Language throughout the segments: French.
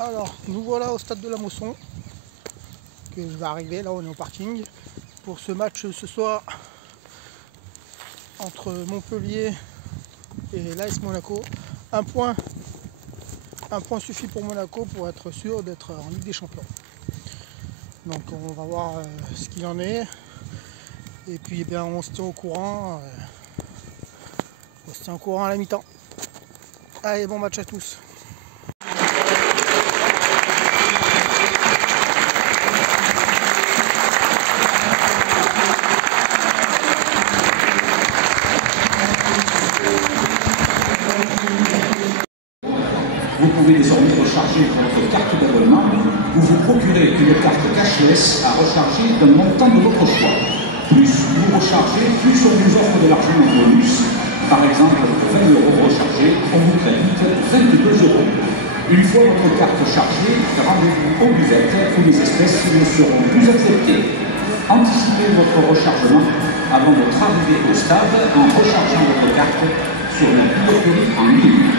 Alors, nous voilà au stade de la Mosson, que je vais arriver, là on est au parking, pour ce match ce soir entre Montpellier et l'AS Monaco. Un point suffit pour Monaco pour être sûr d'être en Ligue des Champions. Donc on va voir ce qu'il en est. Et puis eh bien, on se tient au courant. À la mi-temps. Allez, bon match à tous. Vous pouvez désormais recharger votre carte d'abonnement ou vous procurer une carte cashless à recharger d'un montant de votre choix. Plus vous rechargez, plus on vous offre de l'argent en bonus. Par exemple, pour 20 € rechargés, on vous crédite 22 €. Une fois votre carte chargée, rendez-vous aux buvettes où les espèces ne seront plus acceptées. Anticipez votre rechargement avant votre arrivée au stade en rechargeant votre carte sur la billetterie en ligne.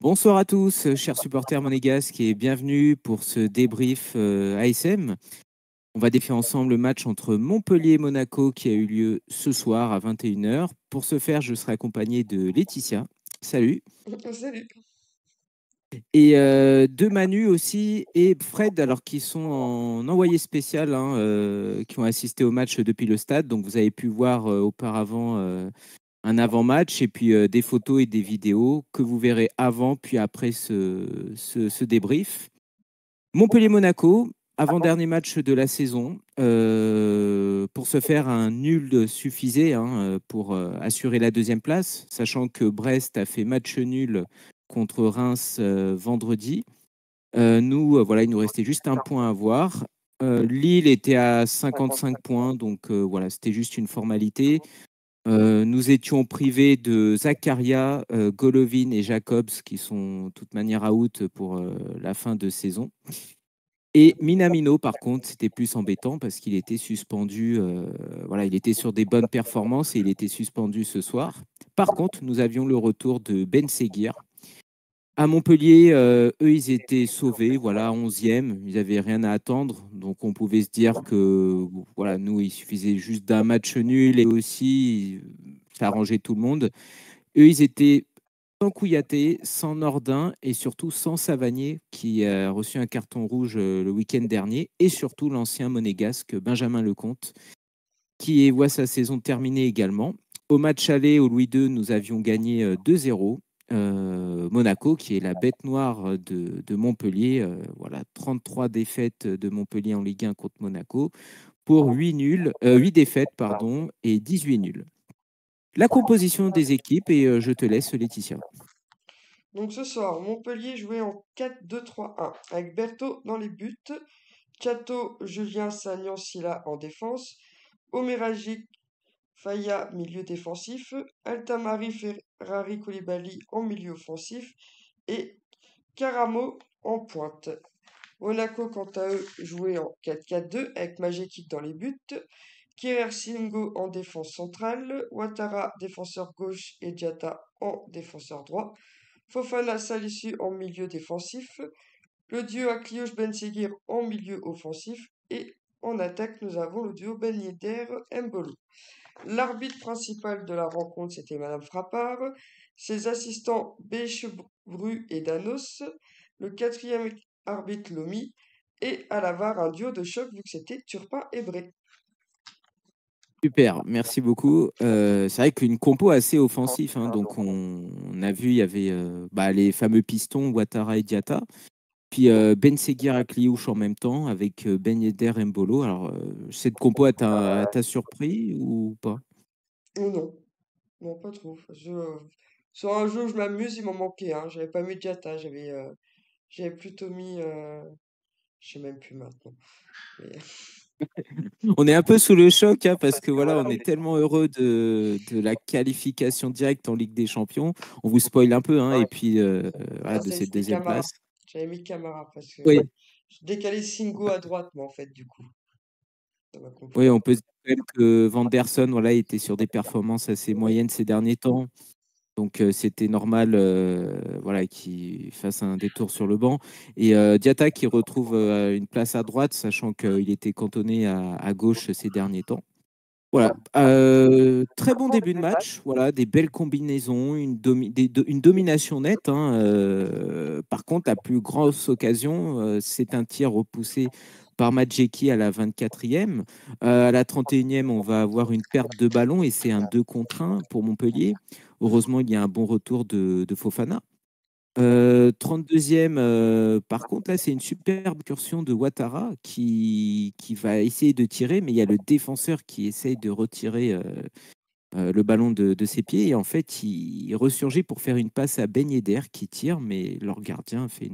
Bonsoir à tous, chers supporters monégasques, et bienvenue pour ce débrief ASM. On va défier ensemble le match entre Montpellier et Monaco qui a eu lieu ce soir à 21 h. Pour ce faire, je serai accompagné de Laetitia. Salut. Salut. Et de Manu aussi et Fred, alors qui sont en envoyé spécial, qui ont assisté au match depuis le stade. Donc vous avez pu voir auparavant un avant-match et puis des photos et des vidéos que vous verrez avant puis après ce débrief. Montpellier-Monaco, avant-dernier match de la saison. Pour ce faire, un nul suffisait pour assurer la deuxième place, sachant que Brest a fait match nul contre Reims vendredi. Nous, voilà, il nous restait juste un point à voir. Lille était à 55 points, donc voilà, c'était juste une formalité. Nous étions privés de Zakaria, Golovin et Jacobs, qui sont de toute manière out pour la fin de saison. Et Minamino, par contre, c'était plus embêtant parce qu'il était suspendu. Voilà, il était sur des bonnes performances et il était suspendu ce soir. Par contre, nous avions le retour de Ben Seguir, À Montpellier, eux, ils étaient sauvés, voilà, 11e, ils n'avaient rien à attendre. Donc, on pouvait se dire que, voilà, nous, il suffisait juste d'un match nul et aussi, ça arrangeait tout le monde. Eux, ils étaient sans Kouyaté, sans Nordin et surtout sans Savanier, qui a reçu un carton rouge le week-end dernier, et surtout l'ancien monégasque Benjamin Lecomte, qui voit sa saison terminée également. Au match aller au Louis II, nous avions gagné 2-0. Monaco, qui est la bête noire de Montpellier. Voilà, 33 défaites de Montpellier en Ligue 1 contre Monaco pour 8 défaites pardon, et 18 nuls. La composition des équipes, et je te laisse, Laetitia. Donc ce soir, Montpellier jouait en 4-2-3-1 avec Berthaud dans les buts, Chateau, Julien, Sagnan, Silla en défense, Omeragic, Faya, milieu défensif, Altamari, Ferrari, Koulibaly en milieu offensif et Caramo en pointe. Monaco, quant à eux, jouait en 4-4-2 avec Majekic dans les buts, Kierer Singo en défense centrale, Ouattara défenseur gauche et Diatta en défenseur droit, Fofana Salisu en milieu défensif, le duo Akliouche Ben Seguir en milieu offensif et en attaque nous avons le duo Ben Yedder Mbolo. L'arbitre principal de la rencontre c'était Madame Frappard, ses assistants Bechebru et Danos, le quatrième arbitre Lomi et à la VAR un duo de choc vu que c'était Turpin et Bray. Super, merci beaucoup. C'est vrai qu'une compo assez offensif, hein, donc on a vu, il y avait les fameux pistons Ouattara et Diatta, puis Ben Seguir à Cliouche en même temps avec Ben Yedder et Mbolo. Alors, cette compo t'a surpris ou pas? Oh non, non pas trop. Sur un jeu où je m'amuse, il m'en manquait. Hein. J'avais pas mis Diatta, j'avais plutôt mis... Je sais même plus maintenant. Mais... On est un peu sous le choc, hein, parce que voilà, on est tellement heureux de la qualification directe en Ligue des Champions. On vous spoil un peu, hein, et puis voilà, Ah, de cette c'était deuxième Camara. place. J'avais mis Camara parce que Oui, je décalais Singo à droite, moi, en fait, du coup, dans ma compo. oui, on peut se dire quand même que Vanderson, voilà, était sur des performances assez Oui. moyennes ces derniers temps. Donc, c'était normal voilà, qu'il fasse un détour sur le banc. Et Diatta qui retrouve une place à droite, sachant qu'il était cantonné à gauche ces derniers temps. Voilà, très bon début de match, voilà, des belles combinaisons, une domination nette, hein, par contre, la plus grosse occasion, c'est un tir repoussé par Madjeki à la 24e. À la 31e, on va avoir une perte de ballon et c'est un 2 contre 1 pour Montpellier. Heureusement, il y a un bon retour de Fofana. 32e, par contre, là, c'est une superbe incursion de Ouattara qui va essayer de tirer, mais il y a le défenseur qui essaye de retirer le ballon de ses pieds. Et en fait, il ressurgit pour faire une passe à Ben Yedder qui tire, mais leur gardien fait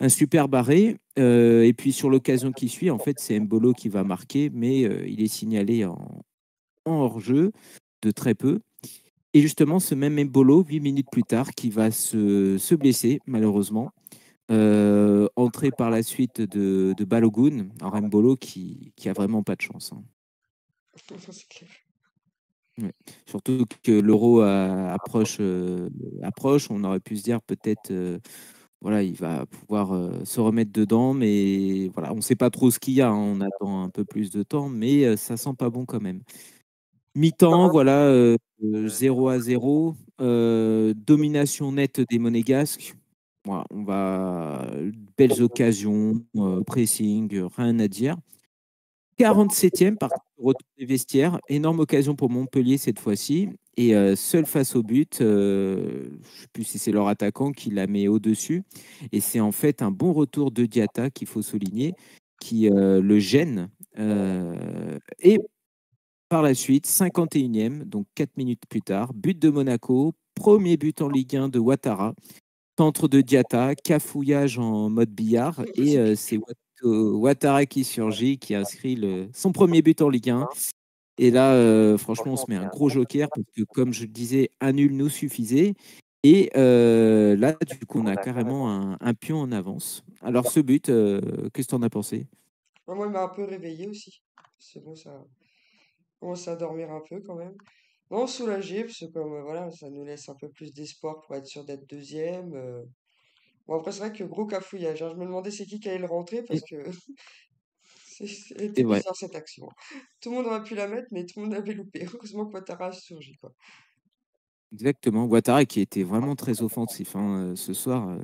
un super barré. Et puis, sur l'occasion qui suit, en fait, c'est Mbolo qui va marquer, mais il est signalé en hors-jeu de très peu. Et justement, ce même Mbolo, 8 minutes plus tard, qui va se blesser, malheureusement. Entré par la suite de Balogun, un Mbolo qui a vraiment pas de chance, hein. C'est clair. Ouais. Surtout que l'Euro approche, on aurait pu se dire peut-être voilà, il va pouvoir se remettre dedans, mais voilà, on ne sait pas trop ce qu'il y a, hein. On attend un peu plus de temps, mais ça sent pas bon quand même. Mi-temps, voilà, 0-0, domination nette des Monégasques. Voilà, belles occasions, pressing, rien à dire. 47e, par contre, retour des vestiaires, énorme occasion pour Montpellier cette fois-ci. Et seul face au but, je ne sais plus si c'est leur attaquant qui la met au-dessus. Et c'est en fait un bon retour de Diatta qu'il faut souligner, qui le gêne. Et par la suite, 51e, donc 4 minutes plus tard, but de Monaco, premier but en Ligue 1 de Ouattara, centre de Diatta, cafouillage en mode billard, et c'est Ouattara qui surgit, qui inscrit son premier but en Ligue 1. Et là, franchement, on se met un gros joker, parce que comme je le disais, un nul nous suffisait. Et là, du coup, on a carrément un pion en avance. Alors, ce but, qu'est-ce que tu en as pensé? Moi, il m'a un peu réveillé aussi. C'est bon, ça commence à dormir un peu quand même. Non, soulagé, parce que comme voilà, ça nous laisse un peu plus d'espoir pour être sûr d'être deuxième. Bon, après, c'est vrai que gros cafouillage, hein. Je me demandais c'est qui allait le rentrer parce Et, que c'était et ouais, bizarre cette action. Tout le monde aurait pu la mettre, mais tout le monde avait loupé. Heureusement que Ouattara a surgi, quoi. exactement. Ouattara qui était vraiment très offensif hein, ce soir.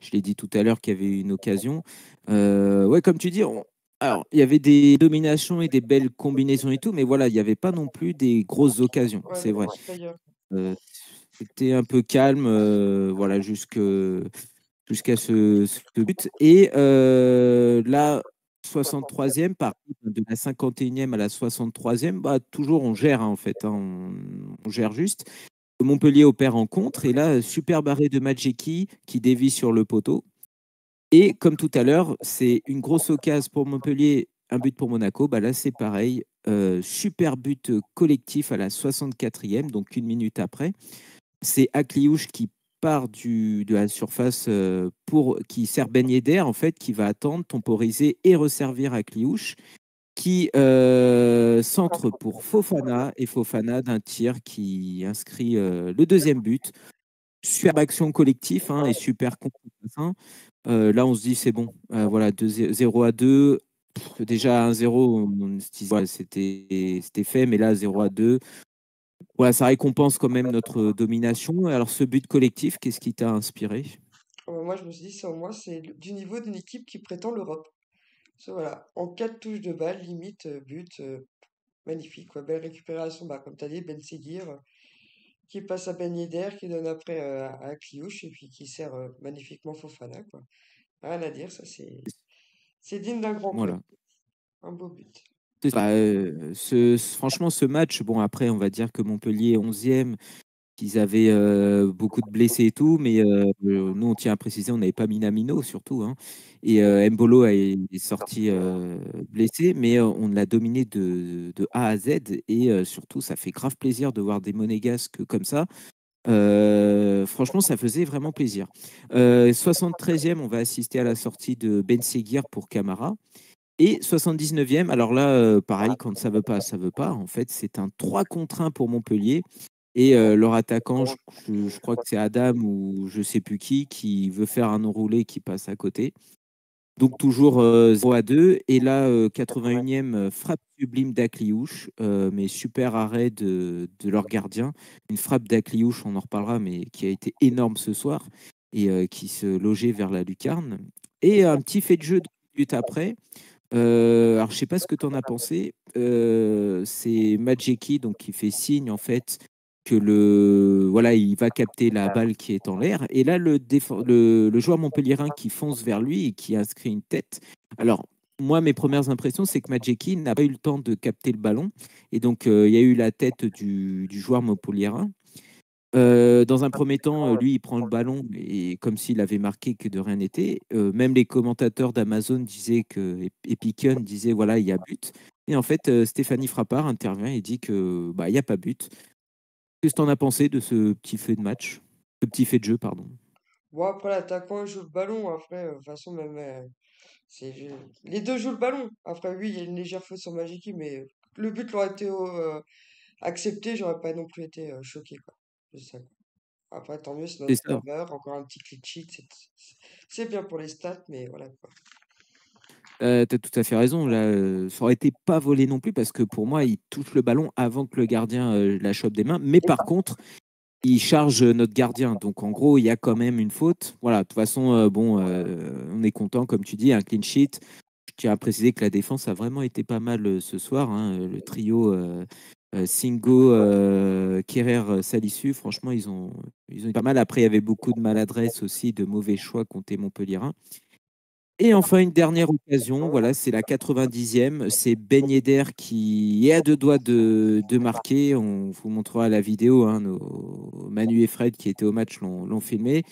Je l'ai dit tout à l'heure qu'il y avait eu une occasion. Ouais, comme tu dis, alors il y avait des dominations et des belles combinaisons et tout, mais voilà, il n'y avait pas non plus des grosses occasions, Ouais, c'est des vrai. grosses frayeurs. Euh, C'était un peu calme, voilà, jusqu'à ce but. Et là, 63e, par contre, de la 51e à la 63e, bah, toujours on gère hein, en fait, hein, on gère juste. Montpellier opère en contre et là, super barré de Madjeki qui dévie sur le poteau. Et comme tout à l'heure, c'est une grosse occasion pour Montpellier, un but pour Monaco. Bah là, c'est pareil. Super but collectif à la 64e, donc une minute après. C'est Akliouche qui part de la surface qui sert Ben Yedder, en fait, qui va attendre, temporiser et resservir Akliouche, qui centre pour Fofana et Fofana d'un tir qui inscrit le deuxième but. Superbe action collective hein, et super contre. Là, on se dit c'est bon. Voilà, 0 à 2. Déjà 1-0, on se disait, ouais, c'était fait, mais là 0 à 2. Voilà, ça récompense quand même notre domination. Alors, ce but collectif, qu'est-ce qui t'a inspiré? Moi, je me suis dit, ça, au moins, c'est du niveau d'une équipe qui prétend l'Europe. Voilà, en 4 touches de balle, limite, but, magnifique, quoi. Belle récupération, bah, comme tu as dit, Ben Seguir, qui passe à Ben Yedder, qui donne après à Kliouche, et puis qui sert magnifiquement Fofana, quoi. Rien à dire, ça, c'est digne d'un grand club. Voilà. Un beau but. Franchement, ce match, bon, après, on va dire que Montpellier est 11e, qu'ils avaient beaucoup de blessés et tout, mais nous, on tient à préciser, on n'avait pas Minamino surtout. Hein, et Mbolo est sorti blessé, mais on l'a dominé de A à Z. Et surtout, ça fait grave plaisir de voir des Monégasques comme ça. Franchement, ça faisait vraiment plaisir. 73e, on va assister à la sortie de Ben Seguir pour Camara. Et 79e, alors là, pareil, quand ça veut pas, ça veut pas. En fait, c'est un 3 contre 1 pour Montpellier. Et leur attaquant, je crois que c'est Adam ou je sais plus qui veut faire un enroulé qui passe à côté. Donc toujours 0 à 2. Et là, 81e, frappe sublime d'Akliouche, mais super arrêt de leur gardien. Une frappe d'Akliouche, on en reparlera, mais qui a été énorme ce soir et qui se logeait vers la lucarne. Et un petit fait de jeu 2 minutes après. Alors, je sais pas ce que tu en as pensé. C'est Madjeki donc qui fait signe en fait que voilà, il va capter la balle qui est en l'air. Et là, le joueur montpelliérain qui fonce vers lui et qui inscrit une tête. Alors, moi, mes premières impressions, c'est que Madjeki n'a pas eu le temps de capter le ballon. Et donc, il y a eu la tête du joueur montpelliérain. Dans un premier temps, lui, il prend le ballon et comme s'il avait marqué que de rien n'était. Même les commentateurs d'Amazon disaient que et Piquion disait voilà, il y a but. Et en fait, Stéphanie Frappard intervient et dit que bah il y a pas but. Qu'est-ce que tu en as pensé de ce petit fait de match, ce petit fait de jeu, pardon. Bon, après, l'attaquant il joue le ballon. Après, de toute façon, même, les deux jouent le ballon. Après, oui, il y a une légère faute sur Majiki, mais le but l'aurait été accepté, j'aurais pas non plus été choqué, quoi. C'est ça, quoi. Après, tant mieux, c'est C'est notre ça. faveur. Encore un petit clean sheet, c'est bien pour les stats, mais voilà, quoi. Tu as tout à fait raison. Là, ça aurait été pas volé non plus parce que pour moi, il touche le ballon avant que le gardien la chope des mains. Mais par contre, il charge notre gardien. Donc, en gros, il y a quand même une faute. Voilà, de toute façon, bon, on est content, comme tu dis, un clean sheet. Je tiens à préciser que la défense a vraiment été pas mal ce soir. Hein. Le trio Singo, Kerrer, Salisu, franchement, ils ont eu pas mal. Après, il y avait beaucoup de maladresse aussi, de mauvais choix contre Montpellierin. Et enfin, une dernière occasion, voilà, c'est la 90e. C'est Ben Yedder qui est à deux doigts de marquer. On vous montrera la vidéo. Hein, Manu et Fred qui étaient au match l'ont filmé.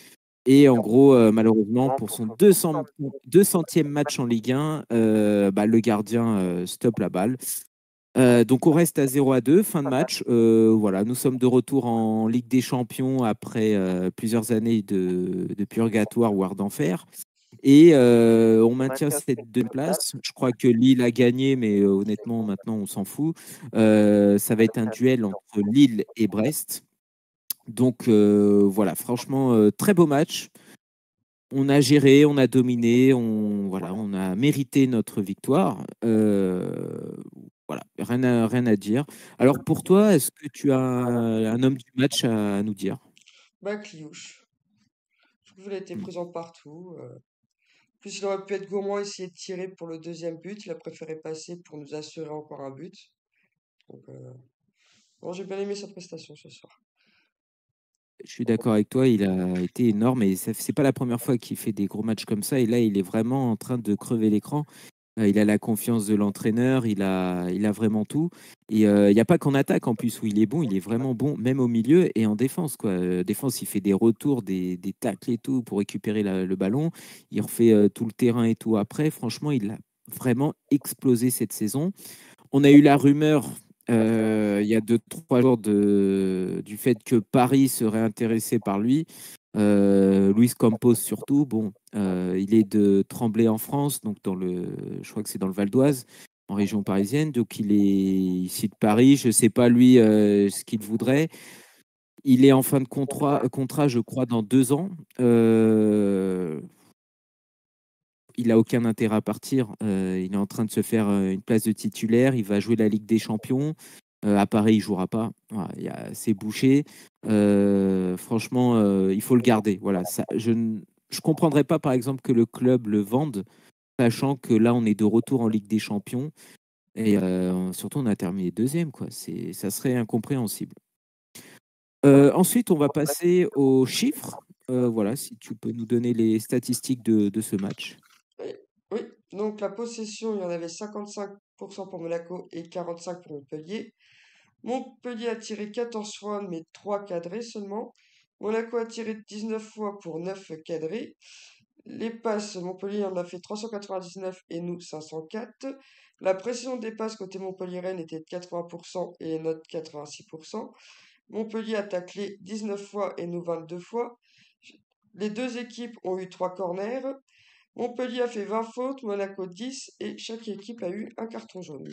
Et en gros, malheureusement, pour son 200e match en Ligue 1, bah, le gardien stoppe la balle. Donc on reste à 0 à 2, fin de match. Voilà, nous sommes de retour en Ligue des Champions après plusieurs années de purgatoire, voire d'enfer. Et on maintient cette deuxième place. Je crois que Lille a gagné, mais honnêtement, maintenant, on s'en fout. Ça va être un duel entre Lille et Brest. Donc voilà, franchement, très beau match. On a géré, on a dominé, voilà, on a mérité notre victoire. Voilà, rien à dire. Alors pour toi, est-ce que tu as un homme du match à nous dire? Bah, Cliouche. Je trouve qu'il a été Hmm. présent partout. En plus, il aurait pu être gourmand, essayer de tirer pour le deuxième but. Il a préféré passer pour nous assurer encore un but. Donc, bon, j'ai bien aimé sa prestation ce soir. Je suis d'accord avec toi, il a été énorme et c'est pas la première fois qu'il fait des gros matchs comme ça. Et là, il est vraiment en train de crever l'écran. Il a la confiance de l'entraîneur, il a vraiment tout. Et il n'y a pas qu'en attaque en plus où il est bon, il est vraiment bon, même au milieu et en défense, quoi. Défense, il fait des retours, des tacles et tout pour récupérer le ballon. Il refait tout le terrain et tout après. Franchement, il a vraiment explosé cette saison. On a eu la rumeur il y a 2, 3 jours du fait que Paris serait intéressé par lui. Luis Campos surtout. Bon, il est de Tremblay en France, donc je crois que c'est dans le Val d'Oise, en région parisienne. Donc il est ici de Paris. Je ne sais pas lui ce qu'il voudrait. Il est en fin de contrat, je crois, dans 2 ans. Il a aucun intérêt à partir. Il est en train de se faire une place de titulaire. Il va jouer la Ligue des Champions. À Paris, il jouera pas. Voilà, c'est bouché. Franchement, il faut le garder. Voilà, ça, je comprendrais pas, par exemple, que le club le vende, sachant que là, on est de retour en Ligue des Champions et surtout, on a terminé deuxième, quoi. Ça serait incompréhensible. Ensuite, on va passer aux chiffres. Voilà, si tu peux nous donner les statistiques de ce match. Oui, donc la possession, il y en avait 55% pour Monaco et 45% pour Montpellier. Montpellier a tiré 14 fois, mais 3 cadrés seulement. Monaco a tiré 19 fois pour 9 cadrés. Les passes, Montpellier en a fait 399 et nous 504. La précision des passes côté Montpellier-Rennes était de 80% et notre 86%. Montpellier a taclé 19 fois et nous 22 fois. Les deux équipes ont eu 3 corners. Montpellier a fait 20 fautes, Monaco 10 et chaque équipe a eu un carton jaune.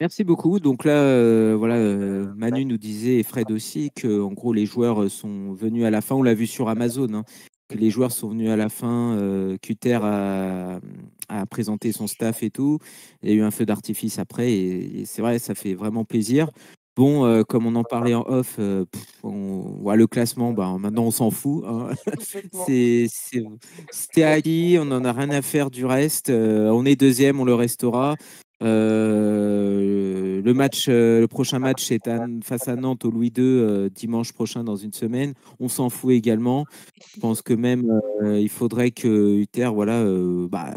Merci beaucoup. Donc là, voilà, Manu nous disait et Fred aussi que en gros les joueurs sont venus à la fin. On l'a vu sur Amazon, hein, que les joueurs sont venus à la fin. Cutter a présenté son staff et tout. Il y a eu un feu d'artifice après et c'est vrai, ça fait vraiment plaisir. Bon, comme on en parlait en off, on voit le classement. Bah, maintenant, on s'en fout, hein. Complètement. C'était acquis. On n'en a rien à faire du reste. On est deuxième, on le restera. Le prochain match, c'est face à Nantes au Louis II, dimanche prochain dans une semaine. On s'en fout également. Je pense que même il faudrait que Uther voilà,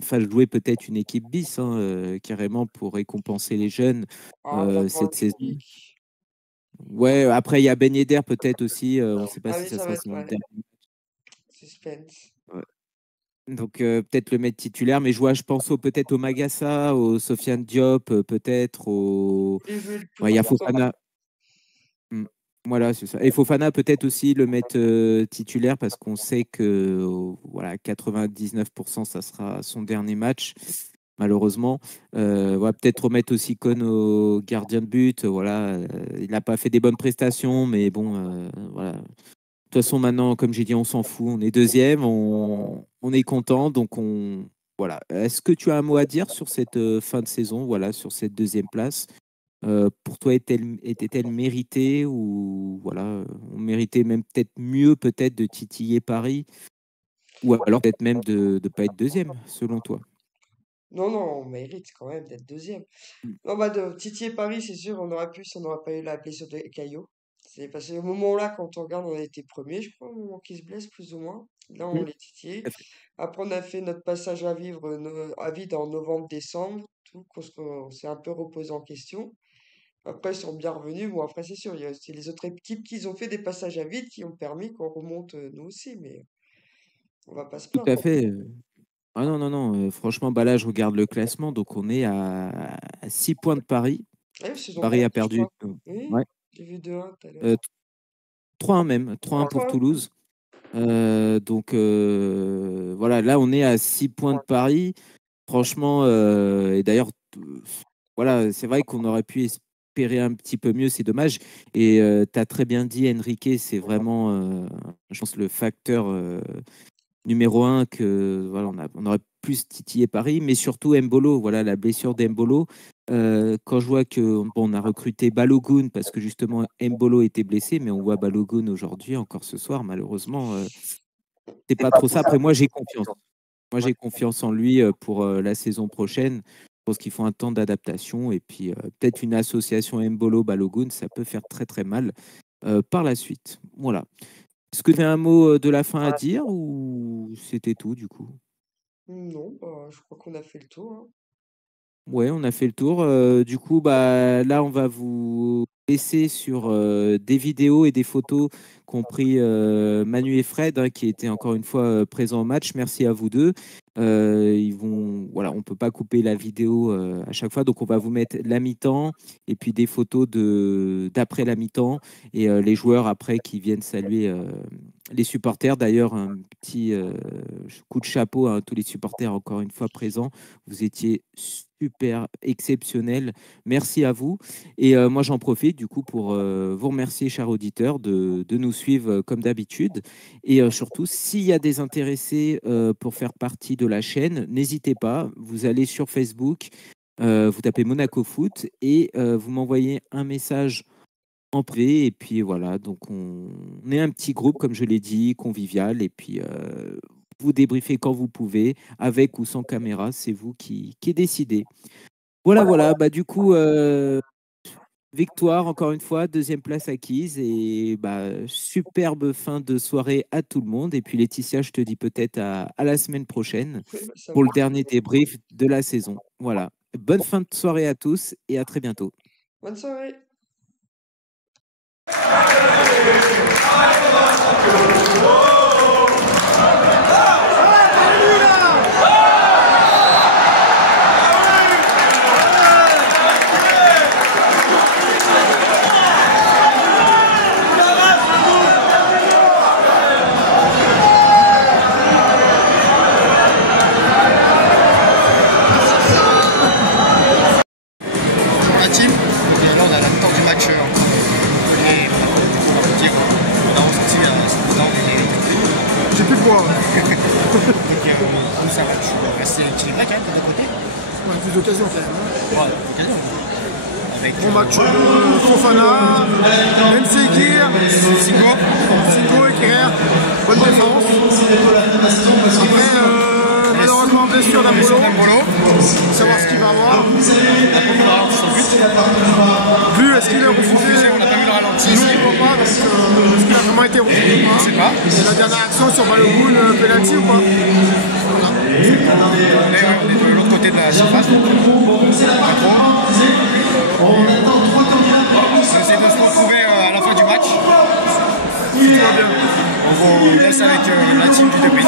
fasse jouer peut-être une équipe bis, hein, carrément pour récompenser les jeunes Ah, pas devant le cette saison. public. Ouais, après il y a Ben Yedder peut-être aussi. On ne sait pas Ah si oui, ça ça va sera être son vrai. dernier. Suspense. Ouais. Donc peut-être le mettre titulaire, mais je pense peut-être au Magassa, au Sofiane Diop, peut-être au. Et jouer le plus Ouais, il y a important. Fofana. Mm. Voilà, c'est ça. Et Fofana peut-être aussi le mettre titulaire parce qu'on sait que voilà, 99% ça sera son dernier match, malheureusement. Voilà, peut-être remettre aussi Con au gardien de but. Voilà, il n'a pas fait des bonnes prestations, mais bon, voilà. De toute façon, maintenant, comme j'ai dit, on s'en fout. On est deuxième, on est content, donc on voilà. Est-ce que tu as un mot à dire sur cette fin de saison, voilà, sur cette deuxième place? Pour toi, était-elle méritée ou voilà, on méritait même peut-être mieux peut-être de titiller Paris ou alors peut-être même de ne pas être deuxième, selon toi? Non, non, on mérite quand même d'être deuxième. Mm. Non, bah, de Titi et Paris, c'est sûr, on aurait pu si on n'aurait pas eu la blessure de Caillot. C'est parce qu'au moment-là, quand on regarde, on a été premier, je crois, au moment qu'il se blesse, plus ou moins. Là, on Mm. les titillé. Tout à fait. Après, on a fait notre passage à vivre, à vide en novembre-décembre, tout, qu'on s'est un peu reposé en question. Après, ils sont bien revenus. Bon, après, c'est sûr, c'est les autres équipes qui ont fait des passages à vide qui ont permis qu'on remonte nous aussi, mais on va pas se Tout plaindre à non plus. fait. Ah non, non, non. Franchement, bah là, je regarde le classement, donc on est à 6 points de Paris. Ah oui, ils ont Paris a perdu, je perdu. crois. Oui, Ouais. j'ai vu 2-1 tout à Euh, l'heure. 3-1 même, 3-1 pour 3-1. Toulouse. Donc voilà, là on est à 6 points de Paris. Franchement, et d'ailleurs, voilà, c'est vrai qu'on aurait pu espérer un petit peu mieux, c'est dommage. Et tu as très bien dit, Enrique, c'est vraiment, je pense, le facteur numéro un que voilà, on aurait plus titillé Paris, mais surtout Mbolo, voilà, la blessure d'Mbolo. Quand je vois que bon, on a recruté Balogun parce que justement Mbolo était blessé, mais on voit Balogun aujourd'hui, encore ce soir, malheureusement, c'est pas trop ça. Après, moi, j'ai confiance. Moi, j'ai confiance en lui pour la saison prochaine. Je pense qu'il faut un temps d'adaptation et puis peut-être une association Mbolo-Balogun, ça peut faire très très mal par la suite. Voilà. Est-ce que tu as un mot de la fin à dire ou c'était tout du coup? Non, bah, je crois qu'on a fait le tour, hein. Ouais, on a fait le tour. Du coup, bah, là, on va vous laisser sur des vidéos et des photos qu'ont pris Manu et Fred, hein, qui étaient encore une fois présents au match. Merci à vous deux. Voilà, on peut pas couper la vidéo à chaque fois, donc on va vous mettre la mi-temps et puis des photos d'après la mi-temps et les joueurs après qui viennent saluer les supporters. D'ailleurs, un petit coup de chapeau à tous les supporters encore une fois présents. Vous étiez super exceptionnel. Merci à vous. Et moi, j'en profite du coup pour vous remercier, chers auditeurs, de nous suivre comme d'habitude. Et surtout, s'il y a des intéressés pour faire partie de la chaîne, n'hésitez pas. Vous allez sur Facebook, vous tapez Monaco Foot et vous m'envoyez un message en privé. Et puis voilà, donc on est un petit groupe, comme je l'ai dit, convivial. Et puis vous débriefez quand vous pouvez, avec ou sans caméra, c'est vous qui décidez. Voilà, voilà. Bah, du coup, victoire, encore une fois, deuxième place acquise. Et bah, superbe fin de soirée à tout le monde. Et puis, Laetitia, je te dis peut-être à la semaine prochaine Oui, bah, ça pour le marche. dernier débrief de la saison. Voilà. Bonne fin de soirée à tous et à très bientôt. Bonne soirée. La team, et là on a la mi-temps du match entre Montpellier et Monaco. On a ressenti ce temps J'ai plus de voix. donc ça va, c'est équilibré quand même des deux côtés. On a plus d'occasion quand même. Ouais, l'occasion. Avec Bon match de Fofana, Nsekir, Singo et Kerr. Bonne défense. Après, malheureusement, blessure d'Ambolo. Savoir ce qu'il va avoir. Vu est-ce qu'il est refusé, on n'a pas vu le ralenti. nous on ne voit pas, donc est-ce qu'il a vraiment été refusé? Je sais pas. C'est la dernière action sur Balogun, penalty ou pas? Voilà. On est de l'autre côté de la surface. On essaie de se retrouver à la fin du match. Tout va bien. On vous laisse avec la team du début.